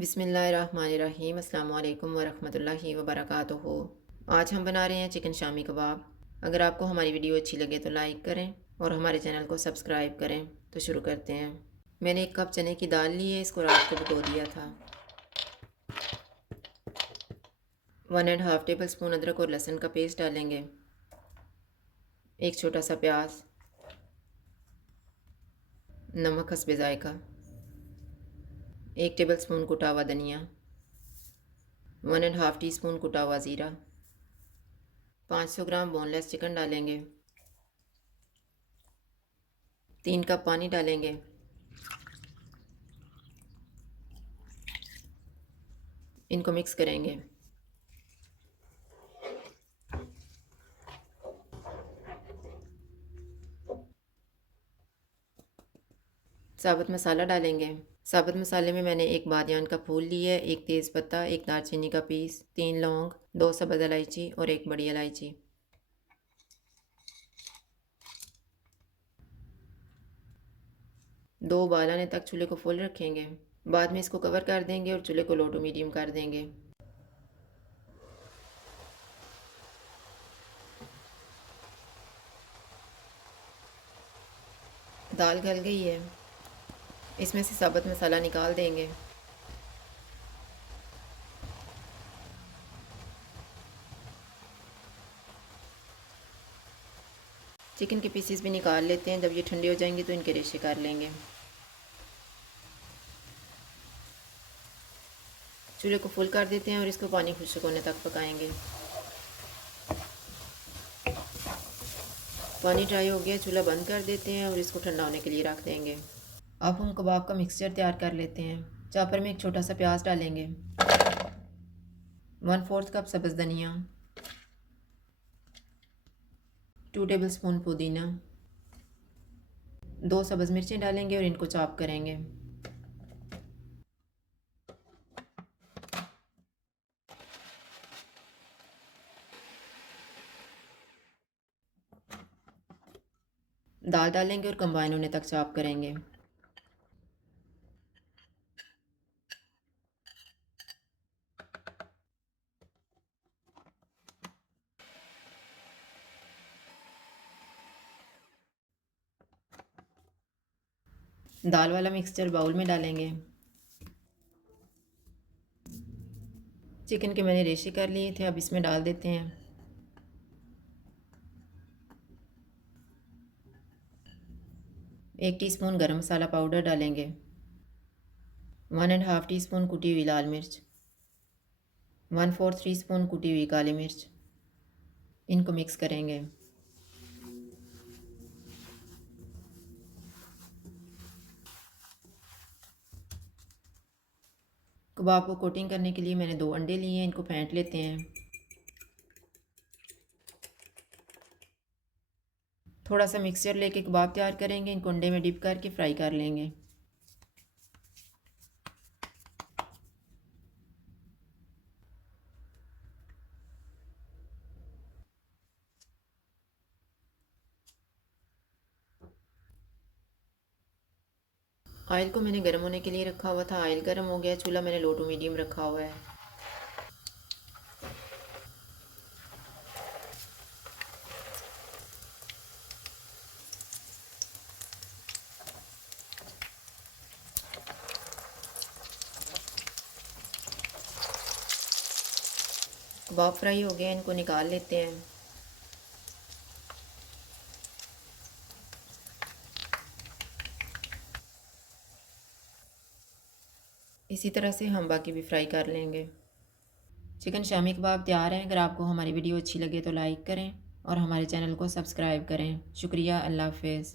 बिस्मिल्लाहिर्रहमानिर्रहीम अस्सलाम वालेकुम वरहमतुल्लाहि वबरकातुहू। आज हम बना रहे हैं चिकन शामी कबाब। अगर आपको हमारी वीडियो अच्छी लगे तो लाइक करें और हमारे चैनल को सब्सक्राइब करें। तो शुरू करते हैं। मैंने 1 कप चने की दाल ली है, इसको रात को भिगो दिया था। 1.5 टेबल स्पून अदरक और लहसुन का पेस्ट डालेंगे। एक छोटा सा प्याज, नमक हस्बे ज़ायका, 1 टेबल स्पून कुटा हुआ धनिया, 1.5 टीस्पून कुटा हुआ ज़ीरा, 500 ग्राम बोनलेस चिकन डालेंगे। 3 कप पानी डालेंगे। इनको मिक्स करेंगे। साबुत मसाला डालेंगे। साबुत मसाले में मैंने 1 बादियान का फूल लिया है, 1 तेज़पत्ता, 1 दालचीनी का पीस, 3 लौंग, 2 सब्ज़ इलायची और 1 बड़ी इलायची। दो उबाल आने तक चूल्हे को फुल रखेंगे। बाद में इसको कवर कर देंगे और चूल्हे को लो टू मीडियम कर देंगे। दाल गल गई है, इसमें से साबुत मसाला निकाल देंगे। चिकन के पीसेस भी निकाल लेते हैं। जब ये ठंडे हो जाएंगे तो इनके रेशे कर लेंगे। चूल्हे को फुल कर देते हैं और इसको पानी खुश्क होने तक पकाएंगे। पानी ड्राई हो गया, चूल्हा बंद कर देते हैं और इसको ठंडा होने के लिए रख देंगे। अब हम कबाब का मिक्सचर तैयार कर लेते हैं। चॉपर में एक छोटा सा प्याज डालेंगे, 1/4 कप सब्ज़ धनिया, 2 टेबल स्पून पुदीना, 2 सब्ज़ मिर्चें डालेंगे और इनको चॉप करेंगे। दाल डालेंगे और कंबाइन होने तक चॉप करेंगे। दाल वाला मिक्सचर बाउल में डालेंगे। चिकन के मैंने रेशे कर लिए थे, अब इसमें डाल देते हैं। एक टीस्पून गरम मसाला पाउडर डालेंगे, 1.5 टीस्पून कुटी हुई लाल मिर्च, 1/4 टीस्पून कुटी हुई काली मिर्च। इनको मिक्स करेंगे। कबाब को कोटिंग करने के लिए मैंने 2 अंडे लिए हैं, इनको फेंट लेते हैं। थोड़ा सा मिक्सचर लेके कबाब तैयार करेंगे। इनको अंडे में डिप करके फ्राई कर लेंगे। ऑयल को मैंने गर्म होने के लिए रखा हुआ था। ऑयल गर्म हो गया, चूल्हा मैंने लो टू मीडियम रखा हुआ है। कबाब फ्राई हो गया, इनको निकाल लेते हैं। इसी तरह से हम बाकी भी फ्राई कर लेंगे। चिकन शामी कबाब तैयार हैं। अगर आपको हमारी वीडियो अच्छी लगे तो लाइक करें और हमारे चैनल को सब्सक्राइब करें। शुक्रिया। अल्लाह हाफ़िज़।